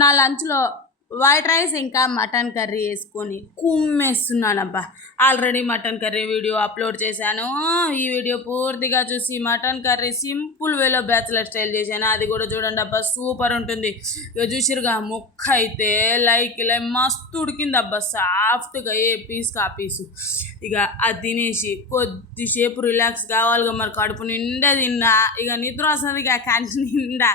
నా లంచ్లో white rice ఇంకా మటన్ కర్రీ వేసుకొని కుమ్మేస్తున్నానబ్బా. Already mutton curry video upload చేశాను. ఈ వీడియో పూర్తిగా చూసి మటన్ కర్రీ సింపుల్ వేలో బ్యాచిలర్ స్టైల్ చేశాను, అది కూడా చూడండి అబ్బా, సూపర్ ఉంటుంది. ఇక చూసిరుగా ముక్క అయితే ఇలా మస్తు ఉడికింది అబ్బా, సాఫ్ట్గా ఏ పీస్ కా పీసు. ఇక అది తినేసి కొద్దిసేపు రిలాక్స్ కావాలిగా, మరి కడుపు నిండా తిన్నా. ఇక నిద్ర వస్తుంది ఇక కంటి నిండా.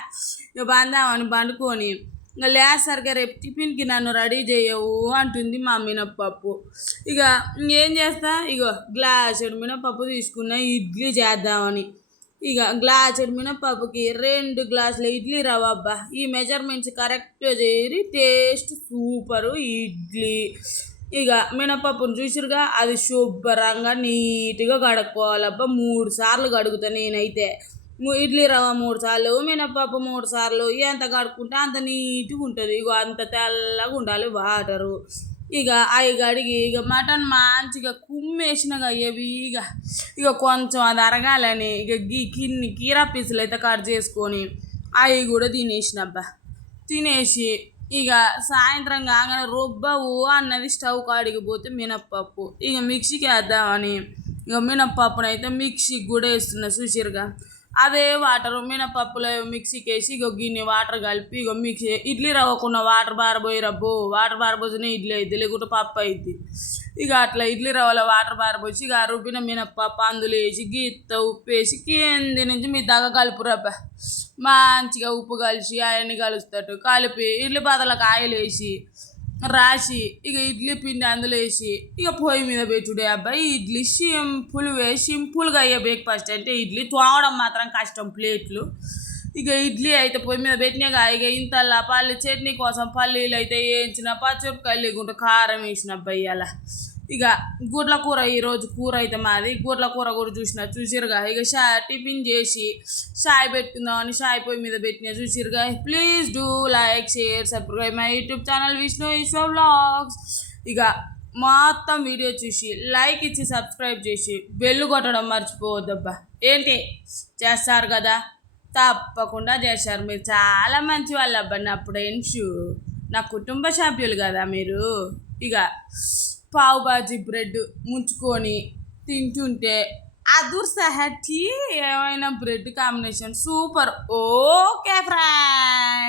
ఇక బందామని పండుకొని ఇంకా లేసరిగా రేపు టిఫిన్కి నన్ను రెడీ చేయవు అంటుంది మా మినప్పప్పు. ఇక ఏం చేస్తా, ఇగో గ్లాసుడు మినప్పప్పు తీసుకున్నా ఇడ్లీ చేద్దామని. ఇక గ్లాసుడు మినప్పప్పుకి 2 గ్లాసుల ఇడ్లీ రవ్వ అబ్బా. ఈ మెజర్మెంట్స్ కరెక్ట్గా చేరి టేస్ట్ సూపరు ఇడ్లీ. ఇక మినప్పప్పును చూసిరుగా, అది శుభ్రంగా నీట్గా కడుక్కోవాలబ్బా. 3 సార్లు కడుగుతా నేనైతే. ఇడ్లీ రవ్వ 3 సార్లు, మినప్పప్పు 3 సార్లు, ఎంత కడుక్కుంటే అంత నీట్గా ఉంటుంది. ఇక అంత తెల్లగా ఉండాలి వాటరు. ఇక అవి కడిగి ఇక మటన్ మంచిగా కుమ్మేసినగా హెవీగా. ఇక కొంచెం అది అరగాలని ఇక కీరా పీసులు అయితే కట్ చేసుకొని అవి కూడా తినేసినబ్బా. తినేసి ఇక సాయంత్రం కాగానే రుబ్బవు అన్నది స్టవ్ కాడికి పోతే మినప్పప్పు ఇక మిక్సీకి వేద్దామని ఇక మినప్పప్పునైతే మిక్సీకి కూడా వేస్తున్నా చూసిరుగా. అదే వాటర్ మినపప్పులో మిక్సీకి వేసి ఇక గిన్నె వాటర్ కలిపి ఇక మిక్సీ ఇడ్లీ రవ్వకున్న వాటర్ బారబోయి రబ్బు, వాటర్ బారబోసినా ఇడ్లీ అయింది, లేకుంటే పప్పు అయింది. ఇక అట్లా ఇడ్లీ రవ్వలో వాటర్ బారబోసి ఇక రుబ్బిన మినపప్పు అందులో వేసి గీత ఉప్పు వేసి కింది నుంచి మీ దగ్గర కలుపు రబ్బ. మంచిగా ఉప్పు కలిసి అవన్నీ కలుస్తాడు. కలిపి ఇడ్లీ పాత్రలకు ఆయిల్ వేసి రాసి ఇక ఇడ్లీ పిండి అందులో వేసి ఇక పొయ్యి మీద పెట్టుడే అబ్బాయి. ఇడ్లీ సింపుల్గా అయ్యే బ్రేక్ఫాస్ట్ అంటే ఇడ్లీ తోమడం మాత్రం కష్టం ప్లేట్లు. ఇక ఇడ్లీ అయితే పొయ్యి మీద పెట్టినాక ఇక ఇంతల్లా చట్నీ కోసం పల్లీలు అయితే వేయించిన, పచ్చిమిరపకాయలు లేకుంటే కారం వేసిన అబ్బాయి. అలా ఇక గుడ్ల కూర, ఈరోజు కూర అయితే మాది గుడ్ల కూర కూడా చూసిరుగా. ఇక టిఫిన్ చేసి షాయ్ పెట్టుకుందామని షాయ్ పొయ్యి మీద పెట్టిన చూసిరుగా. Please do like, share, subscribe my YouTube channel Vishnu Eshwa vlogs. ఇక మొత్తం వీడియో చూసి లైక్ ఇచ్చి సబ్స్క్రైబ్ చేసి బెల్లు కొట్టడం మర్చిపోవద్దబ్బా. ఏంటి చేస్తారు కదా, తప్పకుండా చేశారు. మీరు చాలా మంచి వాళ్ళు అబ్బా, నా ఫ్రెండ్స్, నా కుటుంబ సభ్యులు కదా మీరు. ఇక పావు బాజీ బ్రెడ్ ముంచుకొని తింటుంటే అదుర్సహ టీ ఏమైనా bread combination super. Okay friends.